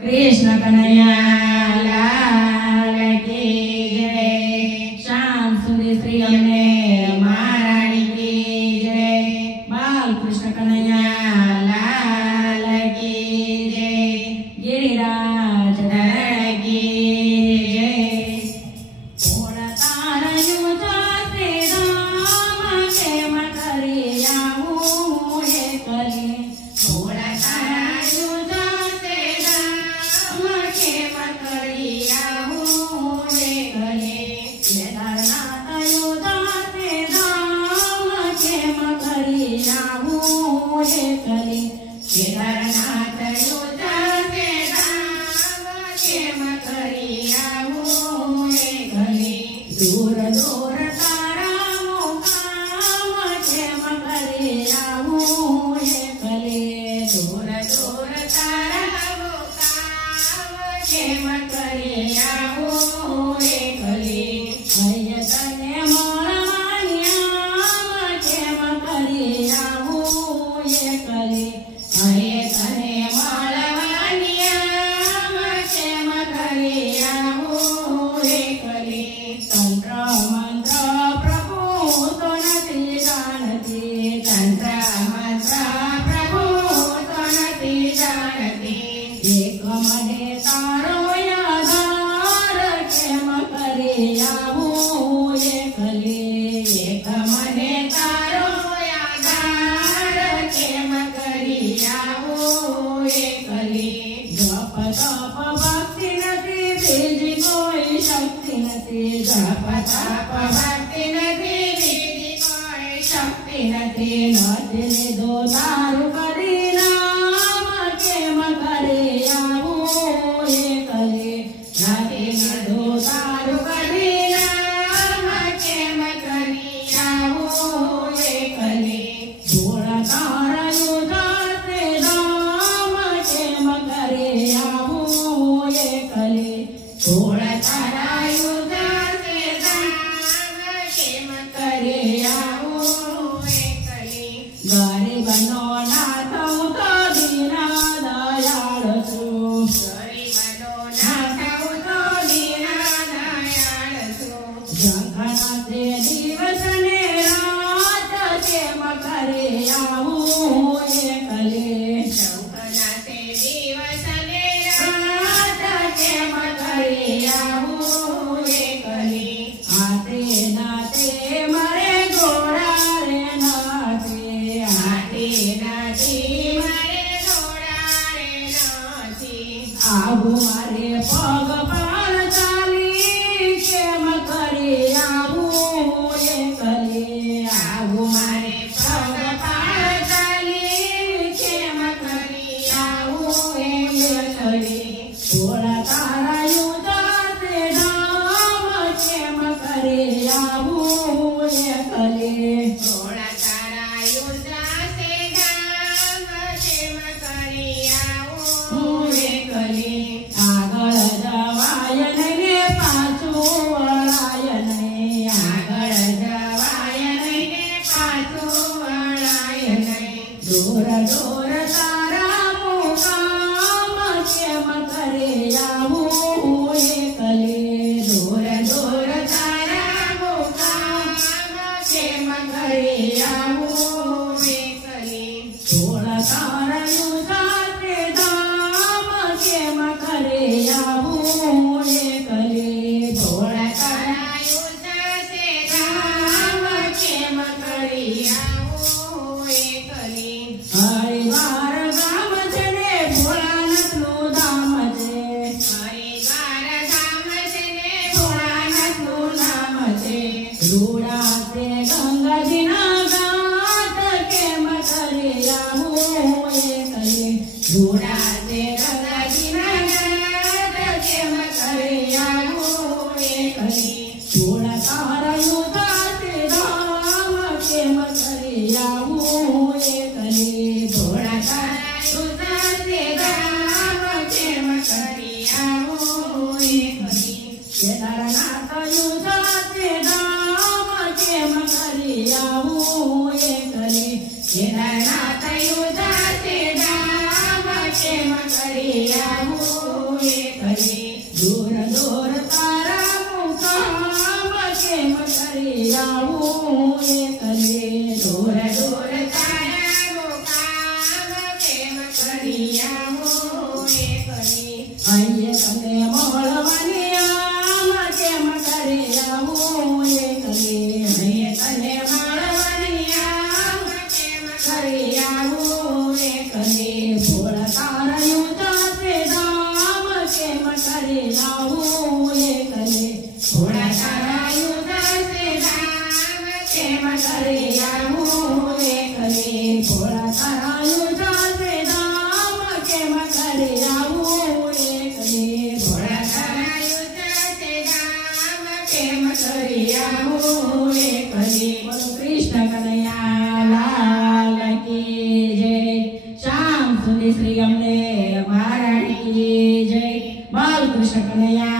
कृष्ण कन्हैया लाल की जय। श्याम सुंदर श्री अम्बे महारानी की जय। बाल कृष्ण कन्हैया लाल की जय। गिरिराज धरण की जय। थोड़ा तारा यूं जाते राम खेम करिया हूँ ये कली। थोड़ा तारा यूं जाते राम खेम करिया हूँ ये कली। केदारनाथ यूं जाते राम खेम करिया हूँ ये कली। केदारनाथ यूं जाते राम खेम करिया हूँ ये कली। दूर दूर तारा मुकाम खेम करिया हूँ ये कली। दूर दूर तारा मुकाम खेम करिया हूँ ये कली। भैया तने मोरवानियाम खेम करिया हूँ ये कली। भैया तने मोरवानियाम खेम करिया हूँ ये कली। तंत्र मंत्र प्रभु तो नती जानती। तंत्र मंत्र प्रभु तो नती जानती। एक मने तारो यादार खेम करिया हूँ ये कली। एक मने तारो यादार खेम करिया हूँ ये कली। जप तप भक्ति नती बीजी कोई शक्ति नती। जप तप भक्ति नती बीजी कोई शक्ति नती। नदी दो तारु करी नाम खेम करिया हूँ ये कली। नदी दो तारु करी नाम खेम करिया हूँ ये कली। थोड़ा तारा यूं जाते राम खेम करिया हूँ ये कली। थोड़ा तारा यूं जाते राम खेम करिया हूँ ये कली। गरीबनो नाथ हूँ तो दीना दयाळ छू। गरीबनो नाथ हूँ तो दीना दयाळ छू। जंगनाचे दिवस ने रात खेम करिया हूँ ये कली। जंगनाचे दिवस ने रात खेम करिया हूँ ये कली। आते नाते मरे घोड़ा रे नाचे। आते नाते मरे घोड़ा रे नाचे। आबू मारे पग पार चाली खेम करिया हूँ ये कली। आबू मारे पग पार चाली खेम करिया हूँ ये कली। थोड़ा तारा यूं जाते राम खेम करिया हूँ ये कली। थोड़ा तारा यूं जाते राम खेम करिया हूँ ये कली। आगळ जवाय ने पाछू वळाय नहीं। आगळ जवाय ने पाछू वळाय नहीं। दूर दूर तारा मुकाम खेम करिया અહીંયા તને મળવાની આમાં કેમ કરે આવું એકલે અહીંયા તને મળવાની આમાં કેમ કરે આવું એકલે ભોળા તારાયું જાતે ધામ કેમ કરે આવું એકલે ભોળા તારાયું જાતે ધામ કેમ કરે આવું એકલે ભોળા તારાયું જાતે ધામ કેમ કરે આવું એકલે ભોળા તારાયું જાતે ધામ કેમ કરે આવું એકલે બોલો કૃષ્ણ કનૈયા લાલ કી જય શ્યામ સુંદર શ્રી અમને મહારાણી કી જય બાલ કૃષ્ણ કનૈયા